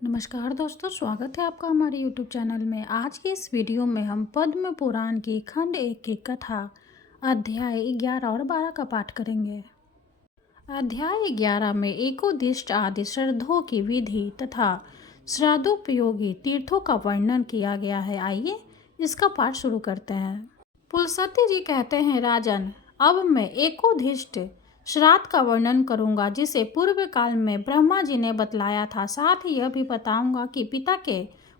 नमस्कार दोस्तों, स्वागत है आपका हमारे YouTube चैनल में। आज की इस वीडियो में हम पद्म पुराण की खंड 1 की कथा अध्याय 11 और 12 का पाठ करेंगे। अध्याय 11 में एकोदिष्ट आदि श्राद्धों की विधि तथा श्राद्धोपयोगी तीर्थों का वर्णन किया गया है। आइए इसका पाठ शुरू करते हैं। पुलस्त्य जी कहते हैं, राजन, अब मैं एकोदिष्ट श्राद्ध का वर्णन करूंगा जिसे पूर्व काल में ब्रह्मा जी ने बतलाया था। साथ ही यह भी बताऊंगा कि पिता के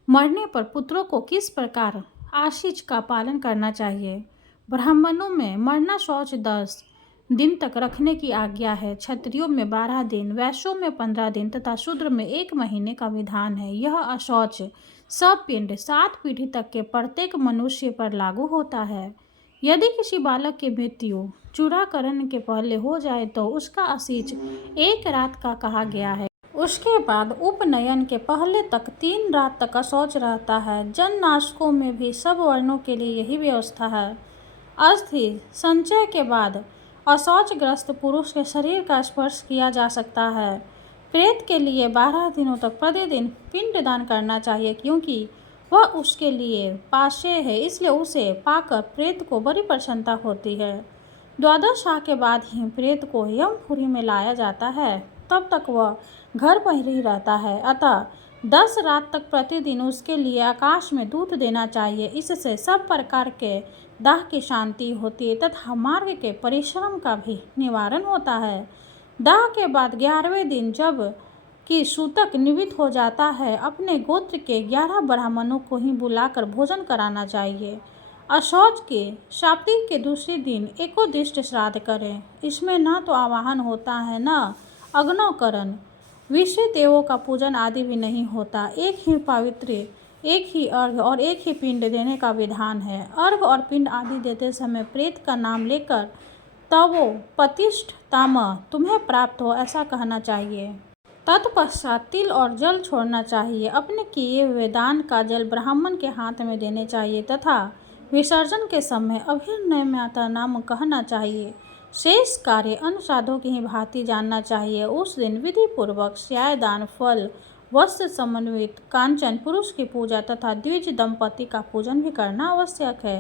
मरने पर पुत्रों को किस प्रकार आशीष का पालन करना चाहिए। ब्राह्मणों में मरना शौच 10 दिन तक रखने की आज्ञा है। क्षत्रियों में 12 दिन, वैश्यों में 15 दिन तथा शूद्र में 1 महीने का विधान है। यह अशौच सब पिंड 7 पीढ़ी तक के प्रत्येक मनुष्य पर लागू होता है। यदि किसी बालक की मृत्यु चूड़ाकरण के पहले हो जाए तो उसका आशीष 1 रात का कहा गया है। उसके बाद उपनयन के पहले तक 3 रात तक अशौच रहता है। जन नाशकों में भी सब वर्णों के लिए यही व्यवस्था है। अस्थि संचय के बाद अशौचग्रस्त पुरुष के शरीर का स्पर्श किया जा सकता है। प्रेत के लिए 12 दिनों तक प्रतिदिन पिंडदान करना चाहिए, क्योंकि वह उसके लिए पाशेय है, इसलिए उसे पाकर प्रेत को बड़ी प्रसन्नता होती है। द्वादश शाह के बाद ही प्रेत को यमपुरी में लाया जाता है, तब तक वह घर पर ही रहता है। अतः 10 रात तक प्रतिदिन उसके लिए आकाश में दूध देना चाहिए। इससे सब प्रकार के दाह की शांति होती है तथा मार्ग के परिश्रम का भी निवारण होता है। दाह के बाद 11वें दिन जब कि सूतक निवृत्त हो जाता है, अपने गोत्र के 11 ब्राह्मणों को ही बुलाकर भोजन कराना चाहिए। अशौच के शाब्दिक के दूसरे दिन एकोदिष्ट श्राद्ध करें। इसमें न तो आवाहन होता है, न अग्नोकरण, विश्व देवों का पूजन आदि भी नहीं होता। एक ही पवित्र, एक ही अर्घ और एक ही पिंड देने का विधान है। अर्घ और पिंड आदि देते समय प्रेत का नाम लेकर तवो पतिष्ठ ताम तुम्हें प्राप्त हो, ऐसा कहना चाहिए। तत्पश्चात तिल और जल छोड़ना चाहिए। अपने किए हुए दान का जल ब्राह्मण के हाथ में देने चाहिए तथा विसर्जन के समय अभिनय माता नाम कहना चाहिए। शेष कार्य अन्य श्राद्धों की ही भांति जानना चाहिए। उस दिन विधि पूर्वक स्याय दान, फल, वस्त्र समन्वित कांचन पुरुष की पूजा तथा द्विज दंपति का पूजन भी करना आवश्यक है।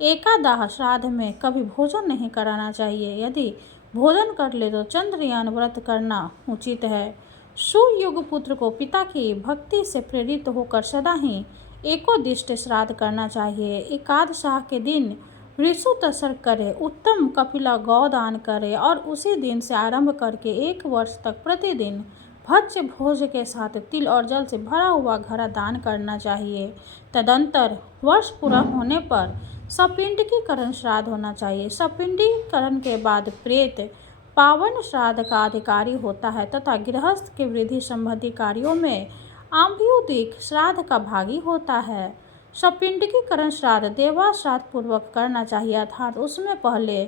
एकादाह श्राद्ध में कभी भोजन नहीं कराना चाहिए। यदि भोजन कर ले तो चंद्रयान व्रत करना उचित है। सुयुग पुत्र को पिता की भक्ति से प्रेरित होकर सदा ही एकोदिष्ट श्राद्ध करना चाहिए। एकादशाह के दिन ऋषुतसर करे, उत्तम कपिला गौदान करे और उसी दिन से आरंभ करके 1 वर्ष तक प्रतिदिन भक्ष्य भोज के साथ तिल और जल से भरा हुआ घड़ा दान करना चाहिए। तदंतर वर्ष पूरा होने पर सपिंडीकरण श्राद्ध होना चाहिए। सपिंडीकरण के बाद प्रेत पावन श्राद्ध का अधिकारी होता है तथा गृहस्थ के वृद्धि संबंधी कार्यों में आम्भ्युदिक श्राद्ध का भागी होता है। सपिंडीकरण श्राद्ध देवा श्राद्ध पूर्वक करना चाहिए, अर्थात उसमें पहले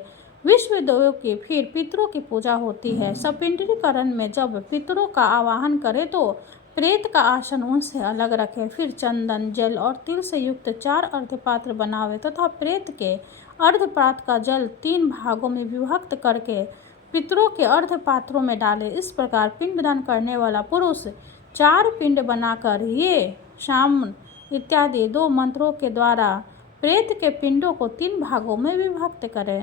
विश्व देवों की फिर पितरों की पूजा होती है। सपिंडीकरण में जब पितरों का आवाहन करे तो प्रेत का आसन उनसे अलग रखे, फिर चंदन, जल और तिल से युक्त 4 अर्धपात्र बनावे तथा प्रेत के अर्धपात्र का जल 3 भागों में विभक्त करके पितरों के अर्धपात्रों में डाले। इस प्रकार पिंडदान करने वाला पुरुष 4 पिंड बनाकर ये शाम इत्यादि 2 मंत्रों के द्वारा प्रेत के पिंडों को 3 भागों में विभक्त करे।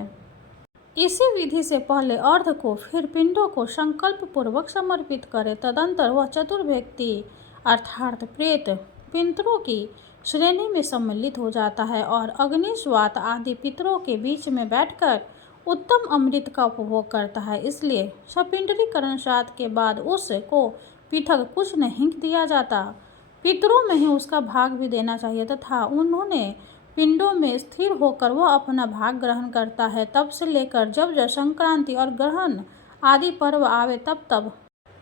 इसी विधि से पहले अर्ध को फिर पिंडों को संकल्प पूर्वक समर्पित करे। तदंतर वह चतुर्व्यक्ति अर्थात प्रेत पितरों की श्रेणी में सम्मिलित हो जाता है और अग्निस्वात आदि पितरों के बीच में बैठकर उत्तम अमृत का उपभोग करता है। इसलिए सपिंडीकरण श्राद्ध के बाद उसको पृथक कुछ नहीं दिया जाता, पितरों में ही उसका भाग भी देना चाहिए तथा उन्होंने पिंडों में स्थिर होकर वह अपना भाग ग्रहण करता है। तब से लेकर जब जब संक्रांति और ग्रहण आदि पर्व आवे तब तब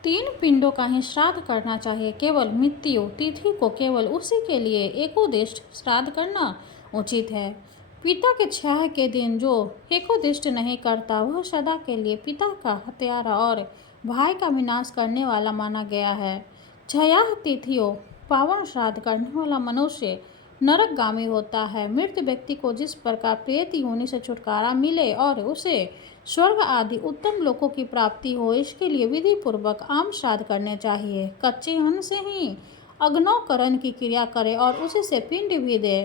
3 पिंडों का ही श्राद्ध करना चाहिए। केवल मृत्यु तिथि को केवल उसी के लिए एकोदिष्ट श्राद्ध करना उचित है। पिता के छाह के दिन जो एकोदिष्ट नहीं करता वह सदा के लिए पिता का हत्यारा और भाई का विनाश करने वाला माना गया है। छयाह तिथियों पावन श्राद्ध करने वाला मनुष्य नरकगामी होता है। मृत व्यक्ति को जिस प्रकार प्रेत योनि से छुटकारा मिले और उसे स्वर्ग आदि उत्तम लोकों की प्राप्ति हो, इसके लिए विधि पूर्वक आम श्राद्ध करने चाहिए। कच्चे अन्न से ही अग्नौकरण की क्रिया करे और उसी से पिंड भी दे।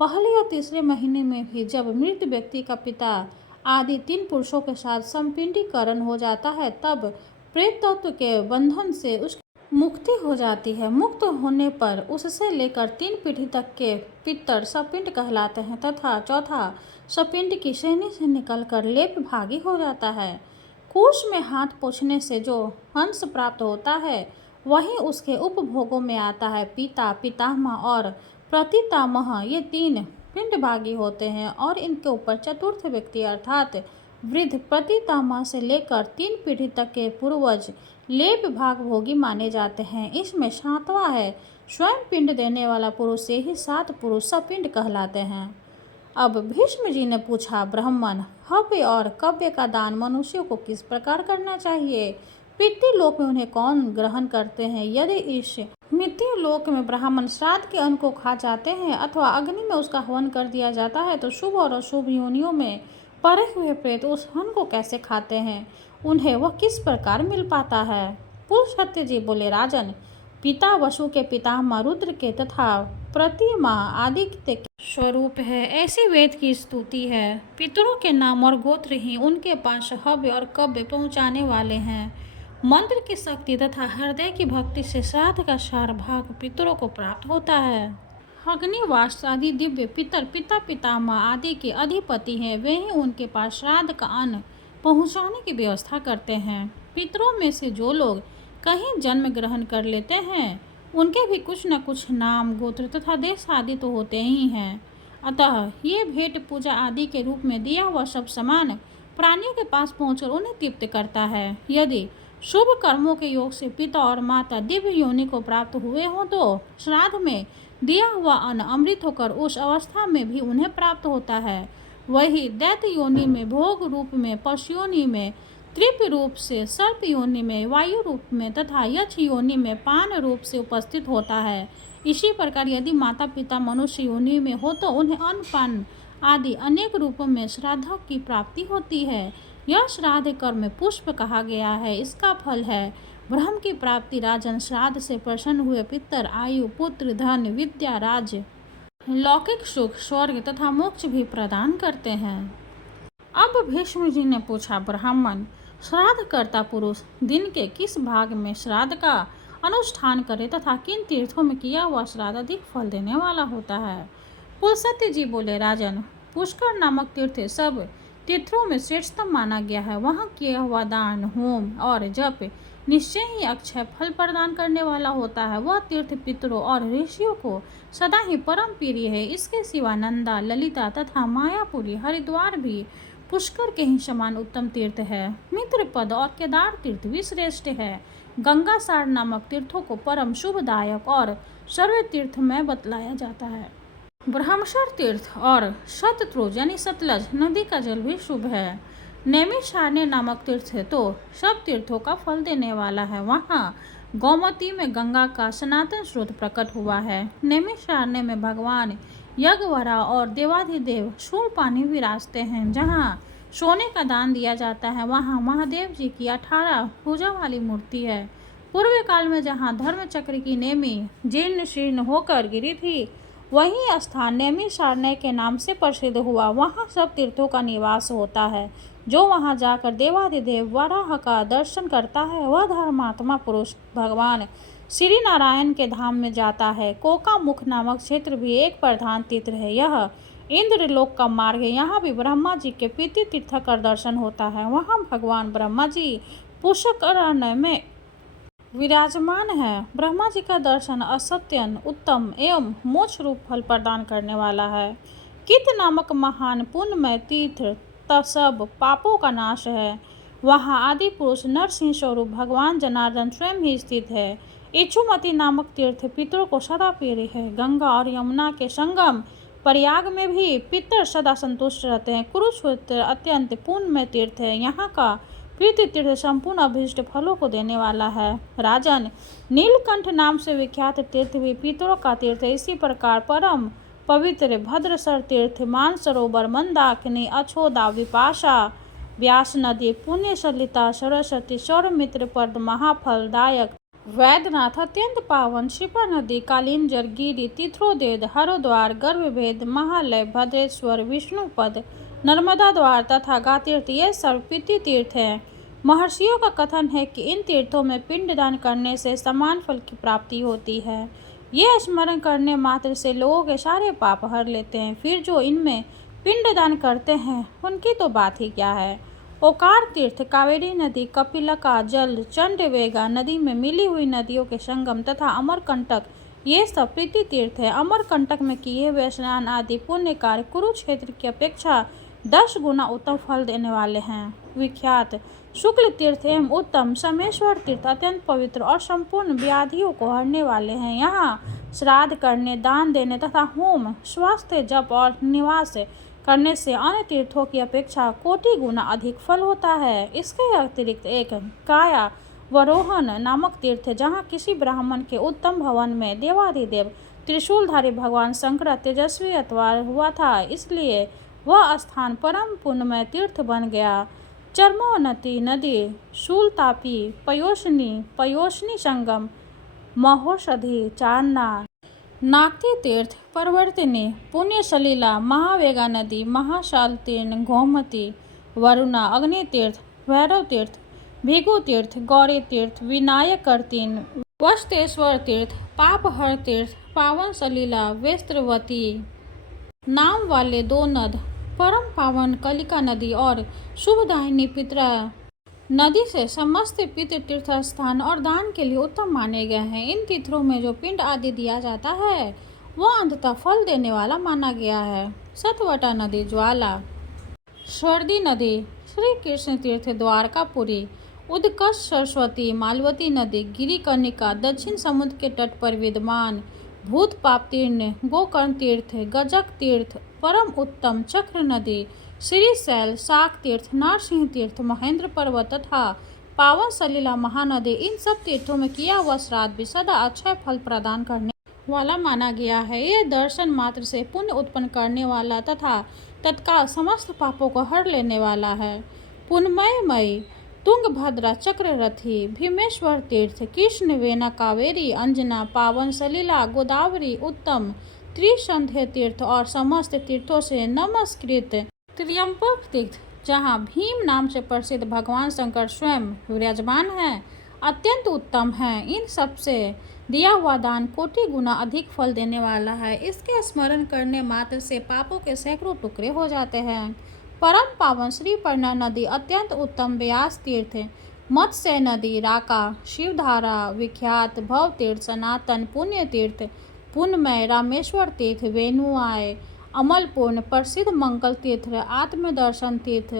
पहले और तीसरे महीने में भी जब मृत व्यक्ति का पिता आदि 3 पुरुषों के साथ संपिंडीकरण हो जाता है, तब प्रेत तत्व के बंधन से उसकी मुक्ति हो जाती है। मुक्त होने पर उससे लेकर 3 पीढ़ी तक के पितर सपिंड कहलाते हैं तथा चौथा सपिंड की श्रेणी से निकलकर लेप भागी हो जाता है। कुश में हाथ पोंछने से जो अंश प्राप्त होता है वही उसके उपभोगों में आता है। पिता, पितामह और प्रतितामह ये 3 पिंड भागी होते हैं और इनके ऊपर चतुर्थ व्यक्ति अर्थात वृद्ध प्रतितामह से लेकर 3 पीढ़ी तक के पूर्वज लेप भाग भोगी माने जाते हैं। इसमें 7वां है स्वयं पिंड देने वाला पुरुष से ही 7 पुरुष सपिंड कहलाते हैं। अब भीष्म जी ने पूछा, ब्राह्मण, हव्य और कव्य का दान मनुष्यों को किस प्रकार करना चाहिए? पितृलोक में उन्हें कौन ग्रहण करते हैं? यदि इस मृत्युलोक में ब्राह्मण श्राद्ध के अन्न को खा जाते हैं अथवा अग्नि में उसका हवन कर दिया जाता है तो शुभ और अशुभ योनियों में पड़े हुए प्रेत उस अन्न को कैसे खाते हैं? उन्हें वह किस प्रकार मिल पाता है? पुलस्त्य जी बोले, राजन, पिता वसु के पितामह रुद्र के तथा प्रतिमा आदित्य के स्वरूप है, ऐसी वेद की स्तुति है। पितरों के नाम और गोत्र ही उनके पास हव्य और कव्य पहुँचाने वाले हैं। मंत्र की शक्ति तथा हृदय की भक्ति से श्राद्ध का सार भाग पितरों को प्राप्त होता है। अग्निवास आदि दिव्य पितर पिता पितामह आदि के अधिपति हैं, वे ही उनके पास श्राद्ध का अन्न पहुँचाने की व्यवस्था करते हैं। पितरों में से जो लोग कहीं जन्म ग्रहण कर लेते हैं उनके भी कुछ न कुछ नाम, गोत्र तथा देश आदि तो होते ही हैं। अतः ये भेंट पूजा आदि के रूप में दिया हुआ सब सामान प्राणियों के पास पहुंचकर उन्हें तृप्त करता है। यदि शुभ कर्मों के योग से पिता और माता दिव्य योनि को प्राप्त हुए हों तो श्राद्ध में दिया हुआ अन्न अमृत होकर उस अवस्था में भी उन्हें प्राप्त होता है। वही दैत्य योनि में भोग रूप में, पशु योनि में, त्रिप रूप से, सर्प योनि में, वायु रूप में तथा यक्ष योनि में पान रूप से उपस्थित होता है। इसी प्रकार यदि माता पिता मनुष्य योनि में हो तो उन्हें अन्न पान आदि अनेक रूपों में श्राद्ध की प्राप्ति होती है। यह श्राद्ध कर्म पुष्प कहा गया है। इसका फल है ब्रह्म की प्राप्ति। राजन, श्राद्ध से प्रसन्न हुए पितर आयु, पुत्र, धन, विद्या, राज्य, लौकिक सुख, स्वर्ग तथा मोक्ष भी प्रदान करते हैं। अब भीष्म जी ने पूछा, ब्राह्मण, श्राद्ध करता पुरुष दिन के किस भाग में श्राद्ध का अनुष्ठान करे तथा किन तीर्थों में किया हुआ श्राद्ध अधिक फल देने वाला होता है? पुलस्त्य जी बोले, राजन, पुष्कर नामक तीर्थ सब तीर्थों में श्रेष्ठतम माना गया है। वहाँ किया हुआ दान, होम और जप निश्चय ही अक्षय फल प्रदान करने वाला होता है। वह तीर्थ पितरों और ऋषियों को सदा ही परम प्रिय है। इसके सिवा नंदा, ललिता तथा मायापुरी, हरिद्वार भी पुष्कर के ही समान उत्तम तीर्थ है। मित्रपद और केदार तीर्थ भी श्रेष्ठ है। गंगा सार नामक तीर्थों को परम शुभदायक और सर्व तीर्थ में बतलाया जाता है। ब्रह्मसर तीर्थ और शतद्रुज यानी सतलज नदी का जल भी शुभ है। नैमिषारण्य नामक तीर्थ है तो सब तीर्थों का फल देने वाला है। वहाँ गोमती में गंगा का सनातन स्रोत प्रकट हुआ है। नैमिषारण्य में भगवान यज्ञवरा और देवाधिदेव शूलपाणी विराजते हैं। जहाँ सोने का दान दिया जाता है वहाँ महादेव जी की 18 भुजा वाली मूर्ति है। पूर्व काल में जहाँ धर्मचक्र की नेमी जीर्ण शीर्ण होकर गिरी थी वही स्थान नैमिषारण्य के नाम से प्रसिद्ध हुआ। वहाँ सब तीर्थों का निवास होता है। जो वहाँ जाकर देवाधिदेव वराह का दर्शन करता है वह धर्मात्मा पुरुष भगवान श्री नारायण के धाम में जाता है। कोकामुख नामक क्षेत्र भी एक प्रधान तीर्थ है। यह इंद्रलोक का मार्ग है। यहाँ भी ब्रह्मा जी के पितृ तीर्थ का दर्शन होता है। वहाँ भगवान ब्रह्मा जी पुष्कर में विराजमान है। ब्रह्मा जी का दर्शन असत्यन उत्तम एवं मोक्ष रूप फल प्रदान करने वाला है। कित नामक महान पुण्यमय तीर्थ सब पापों का नाश है। वहाँ आदि पुरुष नरसिंह स्वरूप भगवान जनार्दन स्वयं ही स्थित है। इच्छुमती नामक तीर्थ पितरों को सदा प्रिय है। गंगा और यमुना के संगम प्रयाग में भी पितर सदा संतुष्ट रहते हैं। कुरुक्षेत्र अत्यंत पुण्यमय तीर्थ है। यहाँ का प्रीति तीर्थ संपूर्ण अभीष्ट फलों को देने वाला है। राजन, नीलकंठ नाम से विख्यात तीर्थ भी पितरों का तीर्थ है। इसी प्रकार परम पवित्र भद्रसर तीर्थ, मानसरोवर, मंदाकिनी, अछोदा, विपाशा, व्यास नदी, पुण्य सलिता, सरस्वती, सौरमित्र पद महाफलदायक वैद्यनाथ अत्यंत पावन, शिप्रा नदी, कालिंजर, गिरि, तीर्थोदेद, हरिद्वार, गर्भभेद, महालय, भद्रेश्वर, विष्णुपद, नर्मदा द्वार तथा गातीर्थ ये सब पितृ तीर्थ हैं। महर्षियों का कथन है कि इन तीर्थों में पिंडदान करने से समान फल की प्राप्ति होती है। ये स्मरण करने मात्र से लोगों के सारे पाप हर लेते हैं। फिर जो इनमें पिंडदान करते हैं उनकी तो बात ही क्या है। ओकार तीर्थ, कावेरी नदी, कपिलका जल, चंडवेगा नदी में मिली हुई नदियों के संगम तथा अमरकंटक ये सब पितृ तीर्थ है। अमरकंटक में किए हुए स्नान आदि पुण्य कार्य कुरुक्षेत्र की अपेक्षा 10 गुना उत्तम फल देने वाले हैं। विख्यात शुक्ल तीर्थ एवं उत्तम समेश्वर तीर्थ अत्यंत पवित्र और संपूर्ण व्याधियों को हरने वाले हैं। यहाँ श्राद्ध करने, दान देने तथा होम, स्वास्थ्य, जप और निवास करने से अन्य तीर्थों की अपेक्षा कोटि गुना अधिक फल होता है। इसके अतिरिक्त एक काया वरोहन नामक तीर्थ है, जहाँ किसी ब्राह्मण के उत्तम भवन में देवाधिदेव त्रिशूलधारी भगवान शंकर तेजस्वी अवतार हुआ था, इसलिए वह स्थान परम पुण्यमय तीर्थ बन गया। चर्मोन्नति नदी, शूलतापी, पयोशनी संगम, महोषधि, चारना, नागती तीर्थ, परवर्तिनी, पुण्य सलीला, महावेगा नदी, महाशालतीर्ण, गोमती, वरुणा, अग्नि तीर्थ, भैरव तीर्थ, भीगु तीर्थ, गौरी तीर्थ, विनायकर तीर्थ, वस्तेश्वर तीर्थ, पापहर तीर्थ, पावन सलीला, वेस्त्रवती नाम वाले 2 नद, परम पावन कलिका नदी और शुभदायिनी पित्रा नदी से समस्त पितृ तीर्थ स्थान और दान के लिए उत्तम माने गए हैं। इन तीर्थों में जो पिंड आदि दिया जाता है वह अंततः फल देने वाला माना गया है। सतवटा नदी, ज्वाला, स्वर्दी नदी, श्री कृष्ण तीर्थ, द्वारकापुरी, उदकश, सरस्वती, मालवती नदी, गिरिकर्णिका, दक्षिण समुद्र के तट पर विद्यमान, भूत पाप तीर्ण, गोकर्ण तीर्थ, गजक तीर्थ, परम उत्तम चक्र नदी, श्रीशैल, शाक तीर्थ, नारसिंह तीर्थ, महेंद्र पर्वत तथा पावन सलीला महानदी। इन सब तीर्थों में किया हुआ श्राद्ध भी सदा अक्षय फल प्रदान करने वाला माना गया है। ये दर्शन मात्र से पुण्य उत्पन्न करने वाला तथा तत्काल समस्त पापों को हर लेने वाला है। पुण्यमयी, तुंगभद्रा, चक्ररथी, भीमेश्वर तीर्थ, कृष्ण वेना, कावेरी, अंजना, पावन सलीला, गोदावरी, उत्तम त्रिसंध्य तीर्थ और समस्त तीर्थों से नमस्कृत त्र्यंबक तीर्थ, जहाँ भीम नाम से प्रसिद्ध भगवान शंकर स्वयं विराजमान हैं, अत्यंत उत्तम है। इन सब से दिया हुआ दान कोटि गुना अधिक फल देने वाला है। इसके स्मरण करने मात्र से पापों के सैकड़ों टुकड़े हो जाते हैं। परम पावन श्री पर्णा नदी, अत्यंत उत्तम व्यास तीर्थ, मत्स्य नदी, राका, शिवधारा, विख्यात भव तीर्थ, सनातन पुण्य तीर्थ, पुण्यमय रामेश्वर तीर्थ, वेणुआय, अमलपूर्ण, प्रसिद्ध मंगल तीर्थ, आत्मदर्शन तीर्थ,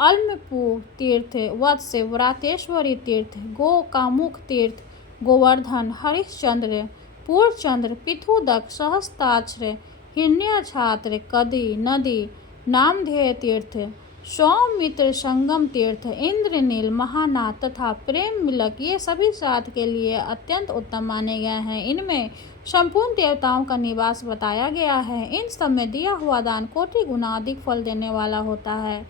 अल्मपू तीर्थ, वत्स, व्रातेश्वरी तीर्थ, गोकामुख तीर्थ, गोवर्धन, हरिश्चंद्र, पूर्णचंद्र, पिथुदक, सहस्ताक्ष, हिरण्याक्षात्र, कदी नदी, नामधेय तीर्थ, सौमित्र संगम तीर्थ, इंद्रनील, महानाथ तथा प्रेम मिलक ये सभी श्राद्ध के लिए अत्यंत उत्तम माने गए हैं। इनमें संपूर्ण देवताओं का निवास बताया गया है। इन सब में दिया हुआ दान कोटि गुना अधिक फल देने वाला होता है।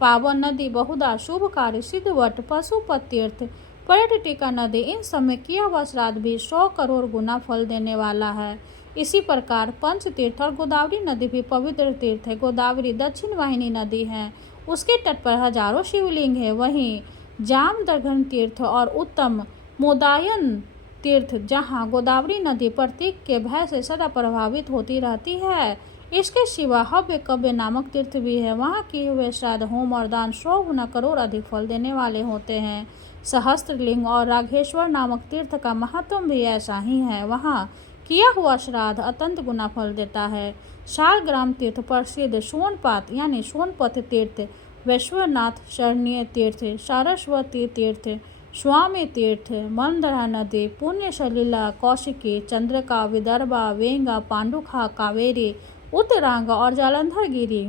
पावन नदी, बहुधा शुभ कार्य, सिद्धवट, पशुपत तीर्थ, पर्यटिका नदी, इन सब में किया हुआ श्राद्ध भी 100 करोड़ गुना फल देने वाला है। इसी प्रकार पंच तीर्थ और गोदावरी नदी भी पवित्र तीर्थ है। गोदावरी दक्षिण वाहिनी नदी है, उसके तट पर हजारों शिवलिंग है। वहीं जामदग्न तीर्थ और उत्तम मोदायन तीर्थ, जहाँ गोदावरी नदी प्रतीक के भय से सदा प्रभावित होती रहती है। इसके सिवा हव्य कव्य नामक तीर्थ भी है। वहाँ किए हुए श्राद्ध, होम और दान 100 गुना करोड़ अधिक फल देने वाले होते हैं। सहस्त्रलिंग और राघेश्वर नामक तीर्थ का महत्व भी ऐसा ही है। वहाँ किया हुआ श्राद्ध अत्यंत गुना फल देता है। शालग्राम तीर्थ, प्रसिद्ध सोनपात यानी सोनपथ तीर्थ, वैश्वनाथ शरणीय तीर्थ, सरस्वती तीर्थ, स्वामी तीर्थ, मंदरा नदी, पुण्य सलीला, कौशिकी, चंद्रका, विदर्भा, वेंगा, पांडुखा, कावेरी, उत्तरांगा और जालंधर गिरी।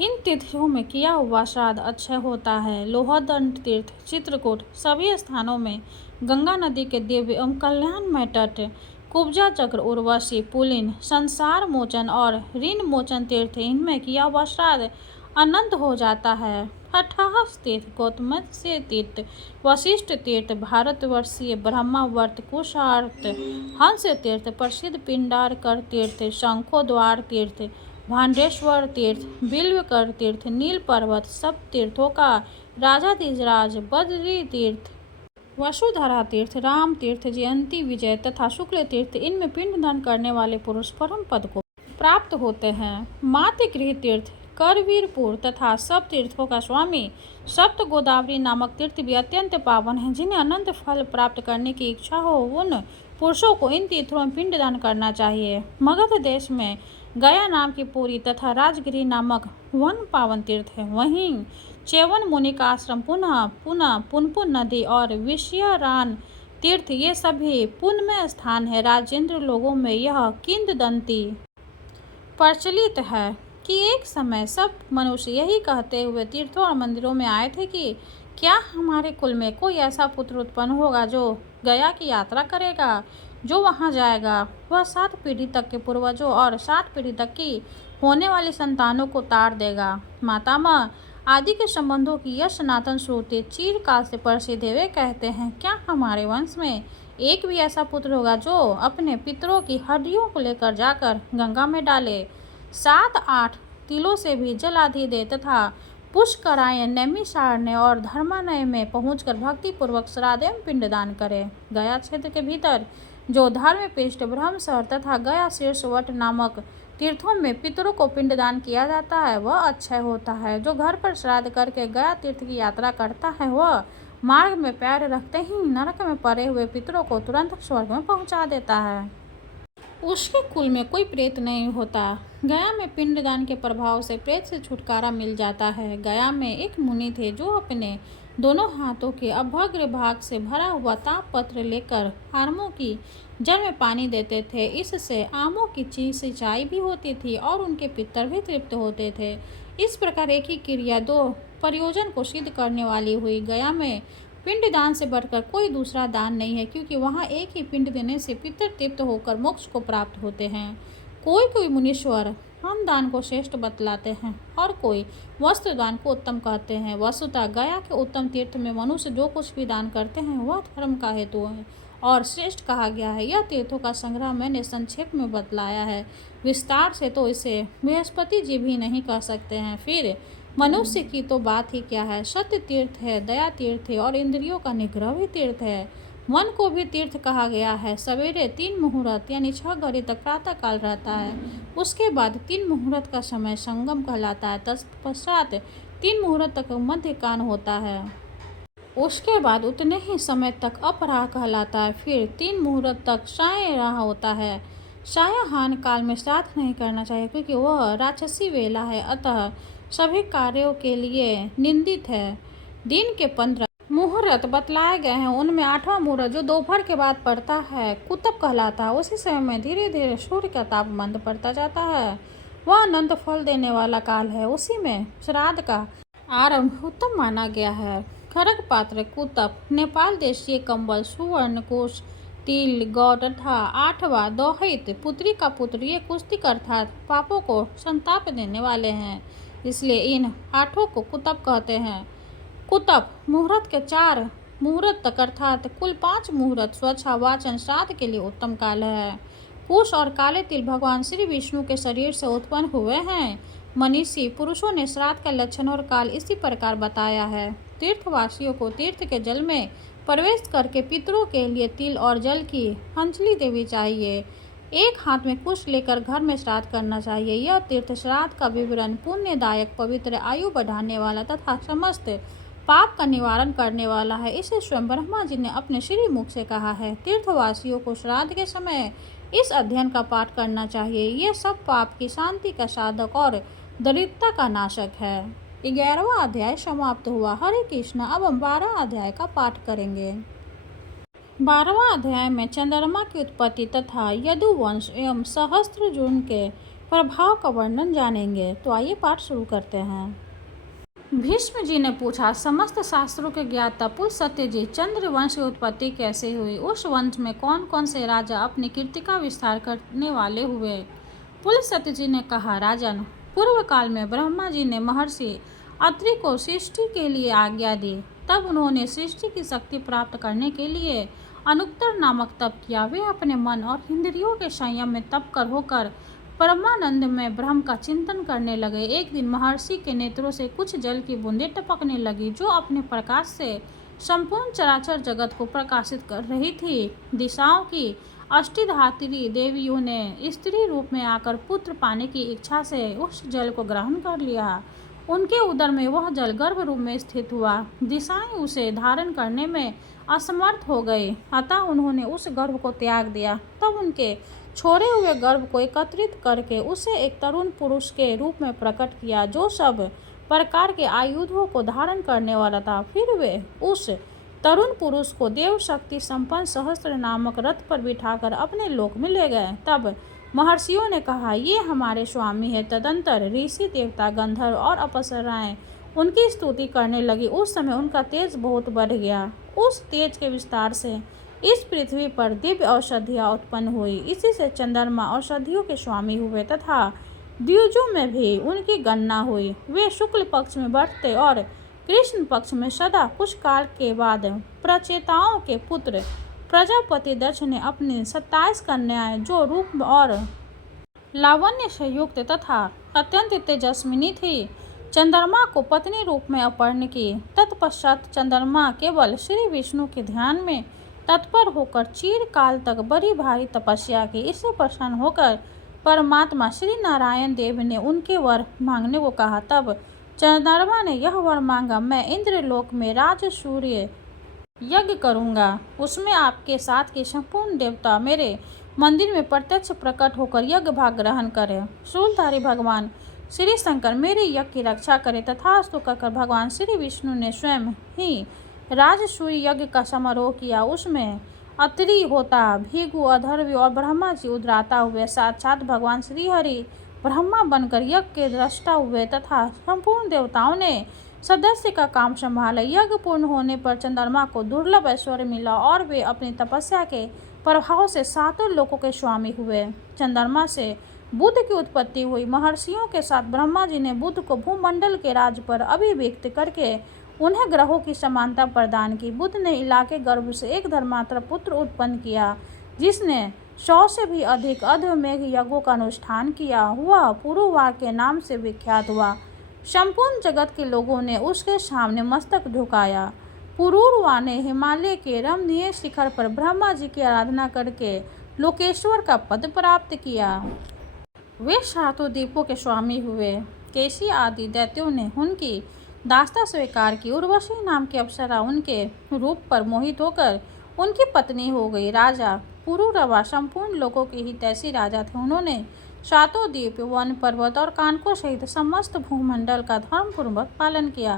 इन तीर्थों में किया हुआ श्राद्ध अक्षय होता है। लोहदंड तीर्थ, चित्रकूट, सभी स्थानों में गंगा नदी के दिव्य एवं कल्याणमय तट, कुब्जा चक्र, उर्वशी, पुलिन, संसार मोचन और ऋण मोचन तीर्थ, इनमें किया हुआ श्राद्ध अनंत हो जाता है। अठाहस तीर्थ, गौतमस्य तीर्थ, वशिष्ठ तीर्थ, भारतवर्षीय ब्रह्मावर्त, कुशार्थ, हंस तीर्थ, प्रसिद्ध पिंडारकर तीर्थ, शंखोद्वार तीर्थ, भांडेश्वर तीर्थ, बिल्वकर तीर्थ, नील पर्वत, सब तीर्थों का राजाधिराज, बद्री तीर्थ, वसुधरा तीर्थ, राम तीर्थ, जयंती विजय तथा शुक्ल तीर्थ, इनमें पिंडदान करने वाले पुरुष परम पद को प्राप्त होते हैं। मातृगृह तीर्थ, करवीरपुर तथा सब तीर्थों का स्वामी सप्त गोदावरी नामक तीर्थ भी अत्यंत पावन है। जिन्हें अनंत फल प्राप्त करने की इच्छा हो उन पुरुषों को इन तीर्थों में पिंडदान करना चाहिए। मगध देश में गया नाम की पुरी तथा राजगिरी नामक वन पावन तीर्थ है। वहीं च्यवन मुनि का आश्रम, पुनपुन नदी और विषयरान तीर्थ, ये सभी पुण्यमय स्थान है। राजेंद्र लोगों में यह किंवदंती प्रचलित है कि एक समय सब मनुष्य यही कहते हुए तीर्थों और मंदिरों में आए थे कि क्या हमारे कुल में कोई ऐसा पुत्र उत्पन्न होगा जो गया की यात्रा करेगा। जो वहां जाएगा वह 7 पीढ़ी तक के पूर्वजों और 60 पीढ़ी तक की होने वाली संतानों को तार देगा। मातामह आदि के संबंधों की यह सनातन श्रुति चिरकाल से प्रसिद्ध है। वे कहते हैं, क्या हमारे वंश में एक भी ऐसा पुत्र होगा जो अपने पितरों की हड्डियों को लेकर जाकर गंगा में डाले, 7-8 तिलों से भी जल आदि दे तथा पुष्करायण, नैमिषारण्य और धर्मानय में पहुंचकर भक्तिपूर्वक श्राद्ध एवं पिंडदान करे। गया क्षेत्र के भीतर जो धर्मपृष्ठ, ब्रह्मसर तथा गया शीर्षवट नामक तीर्थों में पितरों को पिंडदान किया जाता है वह अक्षय होता है। जो घर पर श्राद्ध करके गया तीर्थ की यात्रा करता है वह मार्ग में पैर रखते ही नरक में पड़े हुए पितरों को तुरंत स्वर्ग में पहुंचा देता है। उसके कुल में कोई प्रेत नहीं होता। गया में पिंडदान के प्रभाव से प्रेत से छुटकारा मिल जाता है। गया में एक मुनि थे जो अपने दोनों हाथों के अभ्रग भाग से भरा हुआ तामपत्र लेकर आमों की जड़ में पानी देते थे। इससे आमों की सिंचाई भी होती थी और उनके पितर भी तृप्त होते थे। इस प्रकार एक ही क्रिया 2 प्रयोजन को सिद्ध करने वाली हुई। गया में पिंडदान से बढ़कर कोई दूसरा दान नहीं है, क्योंकि वहाँ एक ही पिंड देने से पितर तृप्त होकर मोक्ष को प्राप्त होते हैं। कोई मुनीश्वर हम दान को श्रेष्ठ बतलाते हैं और कोई वस्त्र दान को उत्तम कहते हैं। वस्तुतः गया के उत्तम तीर्थ में मनुष्य जो कुछ भी दान करते हैं वह धर्म का हेतु है और श्रेष्ठ कहा गया है। यह तीर्थों का संग्रह मैंने संक्षेप में बतलाया है, विस्तार से तो इसे बृहस्पति जी भी नहीं कह सकते हैं। फिर मनुष्य की तो बात ही क्या है। सत्य तीर्थ है, दया तीर्थ है और इंद्रियों का निग्रह भी तीर्थ है। मन को भी तीर्थ कहा गया है। सवेरे 3 मुहूर्त यानी 6 घड़ी तक प्रातः काल रहता है। उसके बाद 3 मुहूर्त का समय संगम कहलाता है। तत्पश्चात 3 मुहूर्त तक मध्यकान होता है। उसके बाद उतने ही समय तक अपराह कहलाता है। फिर 3 मुहूर्त तक सायं होता है। सायंहान काल में श्राद्ध नहीं करना चाहिए क्योंकि वह राक्षसी वेला है, अतः सभी कार्यों के लिए निंदित है। दिन के 15 मुहूर्त बतलाए गए हैं, उनमें 8वां मुहूर्त जो दोपहर के बाद पड़ता है कुतप कहलाता है। उसी समय में धीरे धीरे सूर्य का ताप मंद पड़ता जाता है, वह अनंत फल देने वाला काल है। उसी में श्राद्ध का आरंभ उत्तम माना गया है। खड़ग पात्र, कुतप, नेपाल देशीय कंबल, सुवर्ण कोश, तिल, गौ तथा 8वां दोहित, पुत्री का पुत्र, ये कुस्तिक अर्थात पापों को संताप देने वाले हैं, इसलिए इन 8 को कुतप कहते हैं। कुतप मुहूर्त के 4 मुहूर्त तक अर्थात कुल 5 मुहूर्त स्वच्छा वाचन श्राद्ध के लिए उत्तम काल है। कुश और काले तिल भगवान श्री विष्णु के शरीर से उत्पन्न हुए हैं। मनीषी पुरुषों ने श्राद्ध का लक्षण और काल इसी प्रकार बताया है। तीर्थवासियों को तीर्थ के जल में प्रवेश करके पितरों के लिए तिल और जल की अंजलि देनी चाहिए। एक हाथ में कुश लेकर घर में श्राद्ध करना चाहिए। यह तीर्थ श्राद्ध का विवरण पुण्यदायक, पवित्र, आयु बढ़ाने वाला तथा समस्त पाप का निवारण करने वाला है। इसे स्वयं ब्रह्मा जी ने अपने श्री मुख से कहा है। तीर्थवासियों को श्राद्ध के समय इस अध्ययन का पाठ करना चाहिए। यह सब पाप की शांति का साधक और दरिद्रता का नाशक है। 11वां अध्याय समाप्त हुआ। हरे कृष्ण। अब हम 12 अध्याय का पाठ करेंगे। 12वां अध्याय में चंद्रमा की उत्पत्ति तथा यदुवंश एवं सहस्त्रजून के प्रभाव का वर्णन जानेंगे। तो आइए पाठ शुरू करते हैं। भीष्म जी ने पूछा, समस्त शास्त्रों के ज्ञाता पुल सत्यजी, चंद्रवंश की उत्पत्ति कैसे हुई? उस वंश में कौन कौन से राजा अपनी कीर्ति का विस्तार करने वाले हुए? पुल सत्यजी ने कहा, राजन, पूर्व काल में ब्रह्मा जी ने महर्षि अत्रि को सृष्टि के लिए आज्ञा दी। तब उन्होंने सृष्टि की शक्ति प्राप्त करने के लिए अनुत्तर नामक तप किया। वे अपने मन और इंद्रियों के संयम में तप कर होकर परमानंद में ब्रह्म का चिंतन करने लगे। एक दिन महर्षि के नेत्रों से कुछ जल की बूंदें टपकने लगी, जो अपने प्रकाश से संपूर्ण चराचर जगत को प्रकाशित कर रही थी। दिशाओं की अष्टधात्री देवियों ने स्त्री रूप में आकर पुत्र पाने की इच्छा से उस जल को ग्रहण कर लिया। उनके उदर में वह जल गर्भ रूप में स्थित हुआ। दिशाएं उसे धारण करने में असमर्थ हो गए, अतः उन्होंने उस गर्भ को त्याग दिया। तब उनके छोड़े हुए गर्भ को एकत्रित करके उसे एक तरुण पुरुष के रूप में प्रकट किया, जो सब प्रकार के आयुधों को धारण करने वाला था। फिर वे उस तरुण पुरुष को देव शक्ति संपन्न सहस्त्र नामक रथ पर बिठाकर अपने लोक में ले गए। तब महर्षियों ने कहा, ये हमारे स्वामी है। तदंतर ऋषि, देवता, गंधर्व और अप्सराएं उनकी स्तुति करने लगी। उस समय उनका तेज बहुत बढ़ गया। उस तेज के विस्तार से इस पृथ्वी पर दिव्य औषधियाँ उत्पन्न हुई। इसी से चंद्रमा औषधियों के स्वामी हुए तथा द्विजों में भी उनकी गणना हुई। वे शुक्ल पक्ष में बढ़ते और कृष्ण पक्ष में सदा कुछ काल के बाद प्रचेताओं के पुत्र प्रजापति दक्ष ने अपनी 27 कन्याएं, जो रूप और लावण्य से युक्त तथा अत्यंत तेजस्विनी थी, चंद्रमा को पत्नी रूप में अपहरण की। तत्पश्चात चंद्रमा केवल श्री विष्णु के ध्यान में तत्पर होकर चिरकाल तक बड़ी भारी तपस्या की। इससे प्रसन्न होकर परमात्मा श्री नारायण देव ने उनके वर मांगने को कहा। तब चंद्रमा ने यह वर मांगा, मैं इंद्रलोक में राजसूय यज्ञ करूंगा। उसमें आपके साथ के संपूर्ण देवता मेरे मंदिर में प्रत्यक्ष प्रकट होकर यज्ञ भाग ग्रहण करें। शूलधारी भगवान श्री शंकर मेरे यज्ञ की रक्षा करें। तथास्तु कहकर भगवान श्री विष्णु ने स्वयं ही राजसूय यज्ञ का समारोह किया। उसमें अत्रि, होता, भृगु, अधर्व और ब्रह्मा जी उद्राता हुए। साक्षात भगवान श्री हरि ब्रह्मा बनकर यज्ञ के दृष्टा हुए तथा संपूर्ण देवताओं ने सदस्य का काम संभाला। यज्ञ पूर्ण होने पर चंद्रमा को दुर्लभ ऐश्वर्य मिला और वे अपनी तपस्या के प्रभाव से सातों लोकों के स्वामी हुए। चंद्रमा से बुध की उत्पत्ति हुई। महर्षियों के साथ ब्रह्मा जी ने बुध को भूमंडल के राज पर अभिव्यक्त करके उन्हें ग्रहों की समानता प्रदान की। बुध ने इलाके गर्भ से एक धर्मात्म पुत्र उत्पन्न किया, जिसने 100 से भी अधिक अश्वमेघ यज्ञों का अनुष्ठान किया। वह पुरुवा के नाम से विख्यात हुआ। संपूर्ण जगत के लोगों ने उसके सामने मस्तक झुकाया। पुरुरवा ने हिमालय के रमणीय शिखर पर ब्रह्मा जी की आराधना करके लोकेश्वर का पद प्राप्त किया। वे सातों द्वीपों के स्वामी हुए। केशी आदि दैत्यों ने उनकी दासता स्वीकार की। उर्वशी नाम की अप्सरा उनके रूप पर मोहित होकर उनकी पत्नी हो गई। राजा पुरुरवा संपूर्ण लोगों के हितैषी राजा थे। उन्होंने सातों द्वीप, वन, पर्वत और कानकों सहित समस्त भूमंडल का धर्मपूर्वक पालन किया।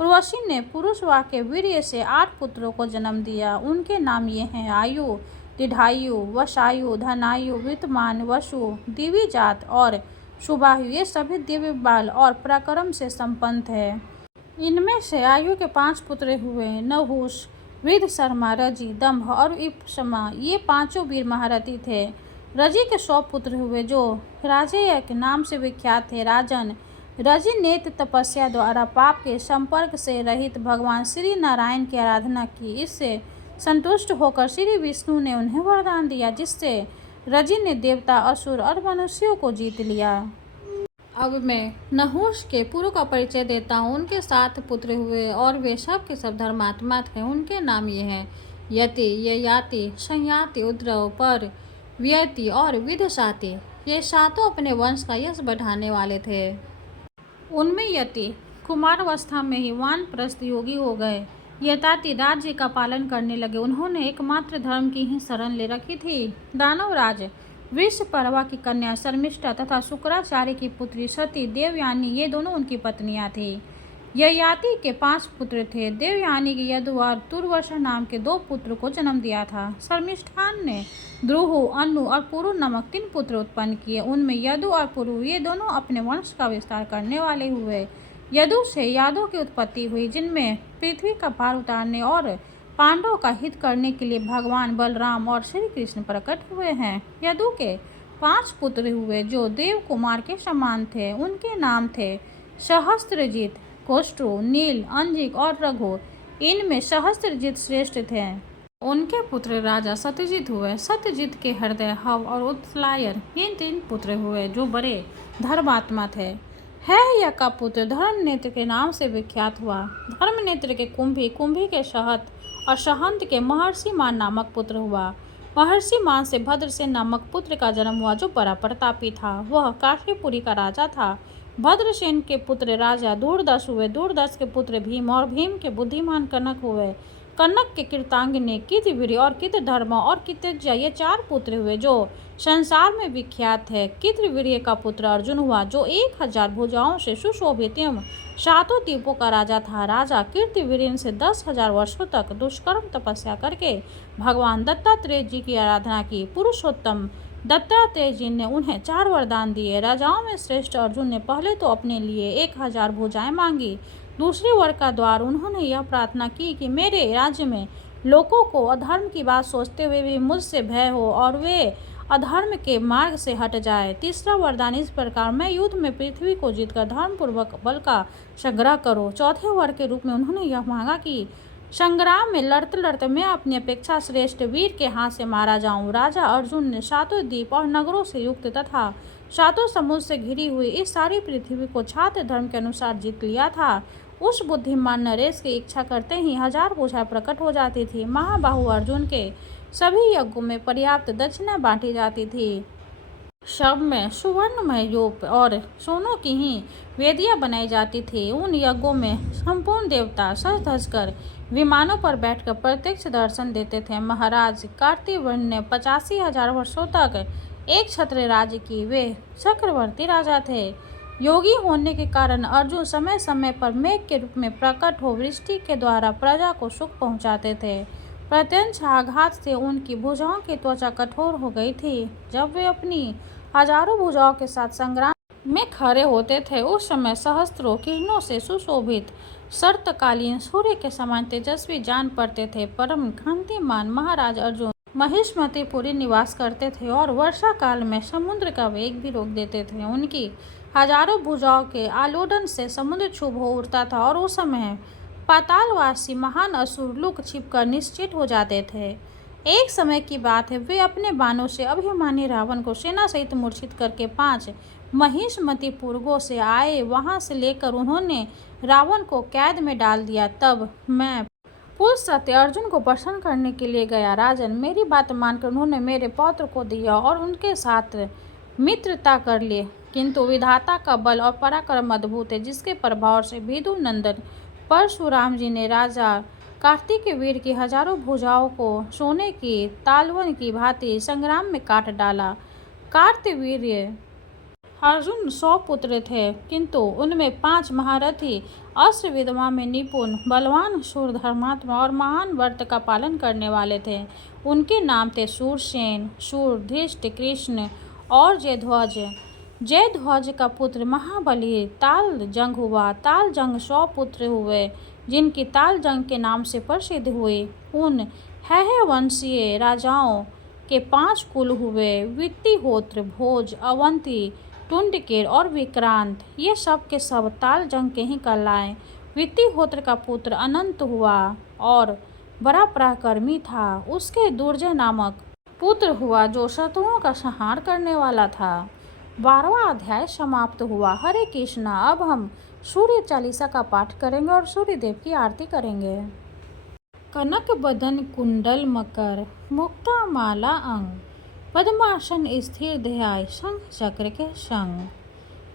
उर्वशी ने पुरुषवा के वीर्य से 8 पुत्रों को जन्म दिया। उनके नाम ये हैं, आयु, दीर्घायु, वशायु, धनायु, वित्तमान, वसु, दिविजात और शुभायु। ये सभी दिव्य बाल और पराक्रम से संपन्न थे। इनमें से आयु के 5 पुत्र हुए, नहुष, वृद्धशर्मा, रजि, दंभ और इप्समा। ये पांचों वीर महारथी थे। रजि के 100 पुत्र हुए, जो राजेय के नाम से विख्यात थे। राजन रजि ने तपस्या द्वारा पाप के संपर्क से रहित भगवान श्री नारायण की आराधना की। इससे संतुष्ट होकर श्री विष्णु ने उन्हें वरदान दिया, जिससे रजि ने देवता, असुर और मनुष्यों को जीत लिया। अब मैं नहुष के पुरु का परिचय देता हूँ। उनके 7 पुत्र हुए और वे सब के सब धर्मात्मा थे। उनके नाम ये हैं, यति, ययाति, संयाति, उद्रव, पर, व्यति और विदुषाति। ये सातों अपने वंश का यश बढ़ाने वाले थे। उनमें यति कुमारावस्था में ही वानप्रस्थ योगी हो गए। यताति राज्य का पालन करने लगे। उन्होंने एकमात्र धर्म की ही शरण ले रखी थी। दानवराज वृषपर्वा की कन्या शर्मिष्ठा तथा शुक्राचार्य की पुत्री सती देवयानी, ये दोनों उनकी पत्नियां थीं। ययाति के 5 पुत्र थे। देवयानी के यदु और तुर्वसा नाम के 2 पुत्र को जन्म दिया था। शर्मिष्ठान ने द्रुहु, अनु और पुरु नामक 3 पुत्र उत्पन्न किए। उनमें यदु और पुरु, ये दोनों अपने वंश का विस्तार करने वाले हुए। यदु से यादव की उत्पत्ति हुई, जिनमें पृथ्वी का भार उतारने और पांडवों का हित करने के लिए भगवान बलराम और श्री कृष्ण प्रकट हुए हैं। यदु के 5 पुत्र हुए, जो देव कुमार के समान थे। उनके नाम थे सहस्त्रजित, कोष्टु, नील, अंजिक और रघु इनमें सहस्त्रजित श्रेष्ठ थे। उनके पुत्र राजा सत्यजित हुए। सत्यजित के हृदय हव और उत्तलायर ये 3 पुत्र हुए जो बड़े धर्मात्मा थे। है का पुत्र धर्मनेत्र के नाम से विख्यात हुआ। धर्मनेत्र के कुंभी, कुंभी के शहत और शहंत के महर्षि मान नामक पुत्र हुआ। महर्षि मान से भद्रसेन नामक पुत्र का जन्म हुआ जो बड़ा प्रतापी था। वह काशीपुरी का राजा था। भद्रसेन के पुत्र राजा दूरदर्श हुए। दूरदर्श के पुत्र भीम और भीम के बुद्धिमान कनक हुए। कनक के कीर्तांगिनी, कितवीर और कितधर्म और कितज्जा ये 4 पुत्र हुए जो संसार में विख्यात है। कितवीर का पुत्र अर्जुन हुआ जो 1000 भुजाओं से सुशोभित एवं 7 द्वीपों का राजा था। राजा कीर्तिवीर से 10,000 वर्षों तक दुष्कर्म तपस्या करके भगवान दत्तात्रेय जी की आराधना की। पुरुषोत्तम दत्तात्रेय जी ने उन्हें 4 वरदान दिए। राजाओं में श्रेष्ठ अर्जुन ने पहले तो अपने लिए 1000 भुजाएं मांगी। दूसरे वर का द्वार उन्होंने यह प्रार्थना की कि मेरे राज्य में लोगों को अधर्म की बात सोचते हुए भी मुझसे भय हो और वे अधर्म के मार्ग से हट जाए। तीसरा वरदान इस प्रकार, मैं युद्ध में पृथ्वी को जीतकर धर्मपूर्वक बल का संग्रह करो। चौथे वर के रूप में उन्होंने यह मांगा कि संग्राम में लड़ते लड़ते मैं अपनी अपेक्षा श्रेष्ठ वीर के हाथ से मारा जाऊं। राजा अर्जुन ने 7 द्वीप और नगरों से युक्त तथा 7 समुद्र से घिरी हुई इस सारी पृथ्वी को छात्र धर्म के अनुसार जीत लिया था। उस बुद्धिमान नरेश की इच्छा करते ही 1000 भुजाएं प्रकट हो जाती थी। महाबाहु अर्जुन के सभी यज्ञों में पर्याप्त दक्षिणा बांटी जाती थी। शव में सुवर्णमय यूप और सोनों की ही वेदियां बनाई जाती थी। उन यज्ञों में संपूर्ण देवता सज धज कर विमानों पर बैठकर प्रत्यक्ष दर्शन देते थे। महाराज कार्तिवर्ण ने 85,000 वर्षों तक एक छत्र राज्य की। वे चक्रवर्ती राजा थे। योगी होने के कारण अर्जुन समय समय पर मेघ के रूप में प्रकट हो वृष्टि के द्वारा प्रजा को सुख पहुंचाते थे। प्रत्यक्ष आघात से उनकी भुजाओं की त्वचा कठोर हो गई थी। जब वे अपनी हजारों भुजाओं के साथ संग्राम में खड़े होते थे उस समय सहस्त्रों किरणों से सुशोभित शरतकालीन सूर्य के समान तेजस्वी जान पड़ते थे। परम कांतिमान महाराज अर्जुन महिष्मतिपुरी निवास करते थे और वर्षा काल में समुद्र का वेग भी रोक देते थे। उनकी हजारों भुजाओं के आलोडन से समुद्र क्षुब्ध हो उठता था और उस समय पातालवासी महान असुर लुक छिपकर निश्चित हो जाते थे। एक समय की बात है, वे अपने बाणों से अभिमानी रावण को सेना सहित मूर्छित करके 5 महिष्मतिपुरगों से आए। वहां से लेकर उन्होंने रावण को कैद में डाल दिया। तब मैं पुल सत्य अर्जुन को प्रसन्न करने के लिए गया। राजन, मेरी बात मानकर उन्होंने मेरे पौत्र को दिया और उनके साथ मित्रता कर ली। किंतु विधाता का बल और पराक्रम अद्भुत है, जिसके प्रभाव से विदु नंदन परशुराम जी ने राजा कार्तिकवीर की हजारों भुजाओं को सोने की तालवन की भांति संग्राम में काट डाला। कार्तिकवीर अर्जुन 100 पुत्र थे, किंतु उनमें 5 महारथी अस्त्र विद्या में निपुण, बलवान, शूर, धर्मात्मा और महान व्रत का पालन करने वाले थे। उनके नाम थे शूरसेन, शूर, धृष्ट, कृष्ण और जयध्वज। जयध्वज का पुत्र महाबली तालजंग हुआ। तालजंग 100 पुत्र हुए, जिनकी तालजंग के नाम से प्रसिद्ध हुए। उन वंशीय राजाओं के 5 कुल हुए, वित्तिहोत्र, भोज, अवंती, टुंडकेर और विक्रांत। ये सब के सब तालजंग के ही कहलाए। वित्तिहोत्र का पुत्र अनंत हुआ और बड़ा पराक्रमी था। उसके दुर्जय नामक पुत्र हुआ जो शत्रुओं का संहार करने वाला था। 12वां अध्याय समाप्त हुआ। हरे कृष्णा। अब हम सूर्य चालीसा का पाठ करेंगे और सूर्य देव की आरती करेंगे। कनक बदन कुंडल मकर, मुक्ता माला अंग, पद्मासन स्थिर ध्याय शंख चक्र के संग।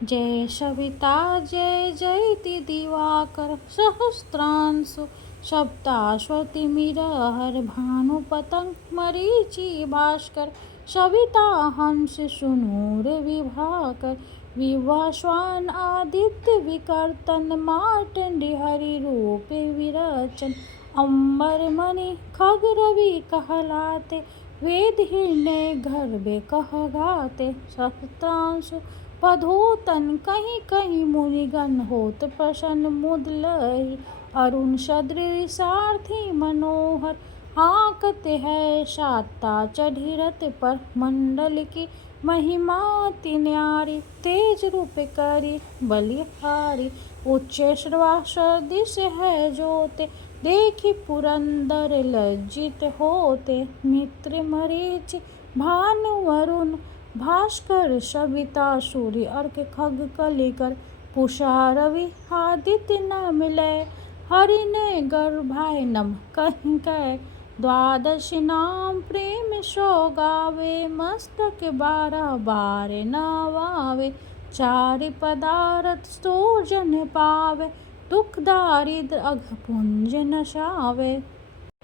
जय सविता जय जयति दिवाकर, सहस्त्रांशु सप्ताश्वति मिरहर, भानु पतंग मरीचि भास्कर, सविता हंस सुनूर विभाकर, विवास्वान आदित्य विकर्तन, मार्तंड हरि रूप विरचन, अम्बर मणि खग रवि कहलाते, वेद हिरण्य गर्भे कह गाते, सहस्त्रांशु पधोतन कहीं कहीं मुनिगण होत प्रसन्न, मुदलहि अरुण सदृश सारथी मनोहर, हाँकते है शाता चढ़ी रथ पर, मंडल की महिमा अति न्यारी, तेज रूप करी बलिहारी, उच्च श्रवासदृश है जोते, देखी पुरंदर लज्जित होते, मित्र मरीचि भानु वरुण, भास्कर सविता सूर्य अर्क खग कलिकर, पूषा रवि आदित्य न मिले, हरि ने गर्भाय नम कहीं कै, द्वादशी नाम प्रेम सो गावे, मस्तक 12 बार नवावे, चारि पदारथ सो जन पावे, दुख दारिद्र अघ पुंज नशावे।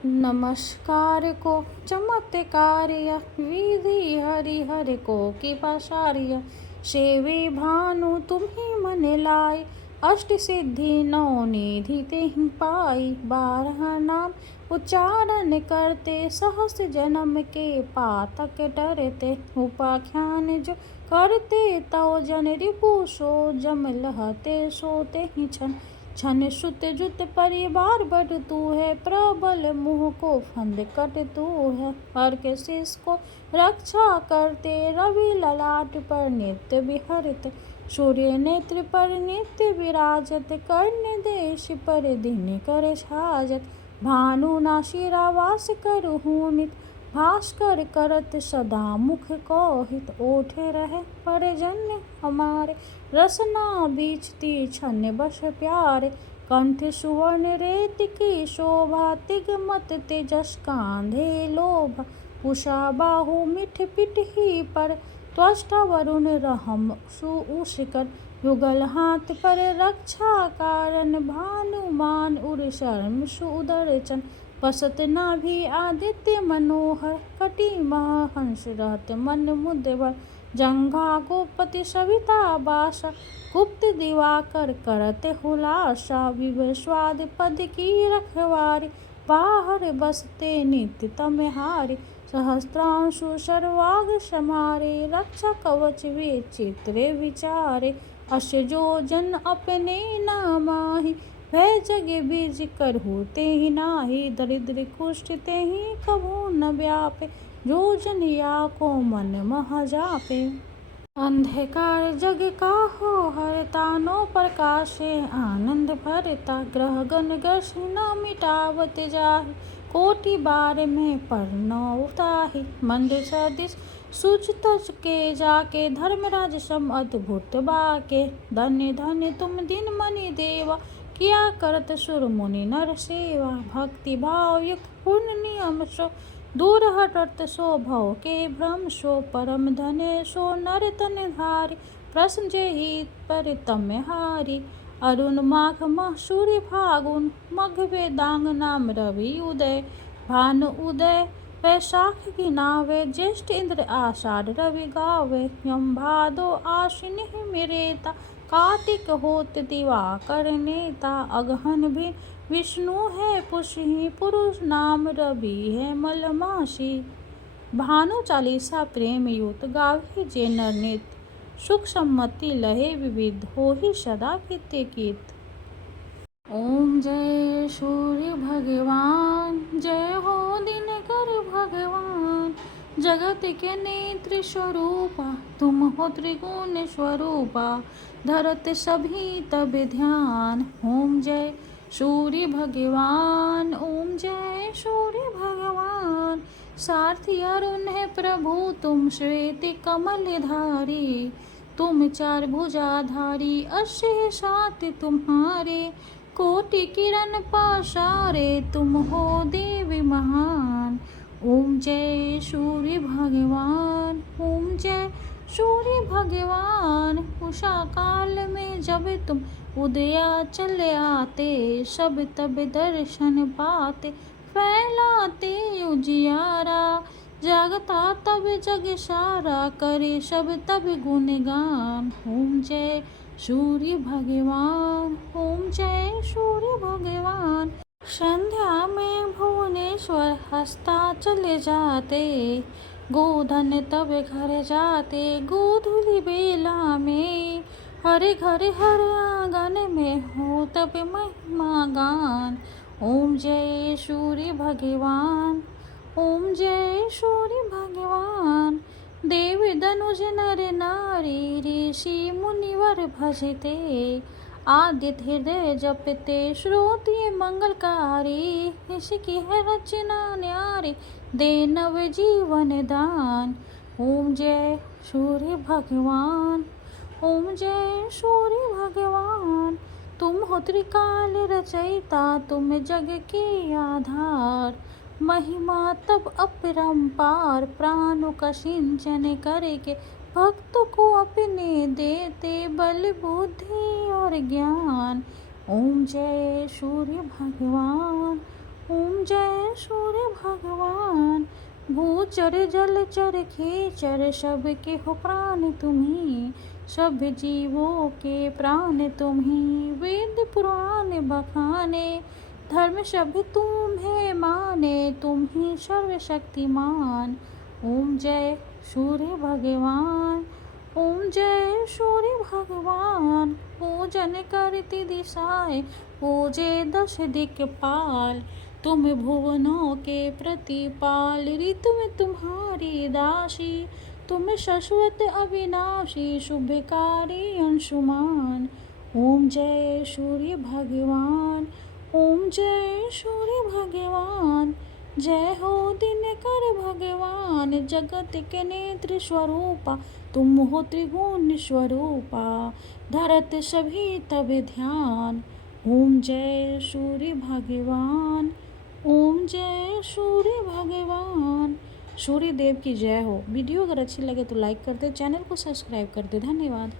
नमस्कार को चमत्कार्य, विधि हरि हरि को की पाशार्य, सेवी भानु तुम्ही मन लाई, अष्ट सिद्धि नौ निधि तेहि पाई, 12 नाम उच्चारण करते, सहस जन्म के पातक डरते, उपाख्यान जो करते तव जन रिपु सो, जम लहते सोते ही छन, छन सुत जुत परिवार बट तू है, प्रबल मुँह को फंद कट तू है, हर के शिष को रक्षा करते, रवि ललाट पर नित्य विहरते, सूर्य नेत्र पर नित्य विराजत, कर्ण देश पर दिन कर छाजत, भानु नासिरा वास करहु नित, भास्कर करत सदा मुख कोहित, ओठे रहे परजन्य हमारे, रसना बीचती छन बस प्यारे, कंठ सुवर्ण रेत की शोभा, तिगमत तेजस कांधे लोभा, उषा बाहु मिठ पिटही पर, त्वष्टा वरुण रहम सुउषकर, युगल हाथ पर रक्षा कारण, भानुमान उर शर्म सुदर्शन, बसत नाभि आदित्य मनोहर, कटी महाहंस रहत मन मुद्र, जंघा गोपति सविता बासा, गुप्त दिवाकर करत हुलासा, विवस्वाद पद की रखवारी, बाहर बसते नित्य तमहारी, सहस्त्रांशु सर्वांग समारे, रक्षा कवच विचित्र विचारे, अश जो जन अपने न माहि, वह जग बीज कर होते ही नाही, दरिद्र कुष्ठ ते ही कभू न व्यापे, जो जन या को मन मह जापे, अंधकार जग का हो हरता, नो प्रकाशे आनंद भरता, ग्रह गण ग्रस न मिटावत जाहि, कोटि बार में पर न उताहि, मंद सदिश सूझत के जाके, धर्मराज सम अद्भुत बाके, धन्य धन्य तुम दिन मनि देवा, किया करत सुर मुनि नर सेवा, भक्ति भाव युक्त पूर्ण नियम सो, दूर हटत सो भव के भ्रम सो, परम धने सो नर तन धारी, प्रश्न जेहि पर तम हारी, अरुण माघ मह सूर्य फागुन, मघ वेदांग नाम रवि उदय, भानु उदय वैशाख की नावे, ज्येष्ठ इंद्र आषाढ़ रवि गावे, यम भादो आश्विन मिरेता, कार्तिक होत दिवाकर नेता, अगहन भी विष्णु है पुषहि, पुरुष नाम रवि है मलमासी, भानु चालीसा प्रेम युत गावे जे नर नित, सुख सम्मति लहे विविध होहि सदा कित्य कित। ओम जय सूर्य भगवान, जय हो दिनकर भगवान, जगत के नेत्र स्वरूपा, तुम हो त्रिगुण स्वरूपा, धरत सभी तब ध्यान, ओम जय सूर्य भगवान, ओम जय सूर्य भगवान, सारथी अरुण है प्रभु तुम, श्वेत कमल धारी, तुम चार भुजाधारी, अस्सी सात तुम्हारे, कोटि किरण पासारे, तुम हो देवी महान, ओम जय सूर्य भगवान, ओम जय सूर्य भगवान, उषा काल में जब तुम उदया चले आते, सब तब दर्शन पाते, फैलाते उजियारा, जागता तब जग सारा, करे सब तब गुणगान, ओम जय सूर्य भगवान, ओम जय सूर्य भगवान। संध्या में भुवनेश्वर हंसता चले जाते, गोधन तब घर जाते, गोधुली बेला में, हरे घर हर आंगन में हो तब महिमा गान, ओम जय सूर्य भगवान। ओम जय सूर्य भगवान। देव धनुज नर नारी ऋषि मुनिवर भजते। आदित्य हृदय जपते श्रोत्रिय मंगलकारी। इसकी है रचना न्यारी दे नव जीवन दान। ओम जय सूर्य भगवान। ओम जय सूर्य भगवान। तुम हो त्रिकाल रचयिता, तुम जग के आधार। महिमा तब अपरंपार, प्राणों का सिंचन करके भक्त को अपने देते बल बुद्धि और ज्ञान। ओम जय सूर्य भगवान। ओम जय सूर्य भगवान। भूचर जलचर खेचर सबके हो प्राण तुम्ही। सब जीवों के प्राण तुम्ही। वेद पुराण बखाने धर्म सभी तुम्हें माने। तुम ही सर्वशक्तिमान। ओम जय सूर्य भगवान। ओम जय सूर्य भगवान। पूजन करती दिशाएं पूजे दश दिक्पाल। तुम भुवनों के प्रतिपाल ऋतु में तुम्हारी दासी। तुम शाश्वत अविनाशी शुभकारी अंशुमान। ओम जय सूर्य भगवान। ओम जय सूर्य भगवान। जय हो दिनकर भगवान। जगत के नेत्र स्वरूपा तुम हो त्रिगुण स्वरूपा। धरत सभी तब ध्यान। ओम जय सूर्य भगवान। ओम जय सूर्य भगवान। सूर्य देव की जय हो। वीडियो अगर अच्छी लगे तो लाइक कर दे, चैनल को सब्सक्राइब कर दे। धन्यवाद।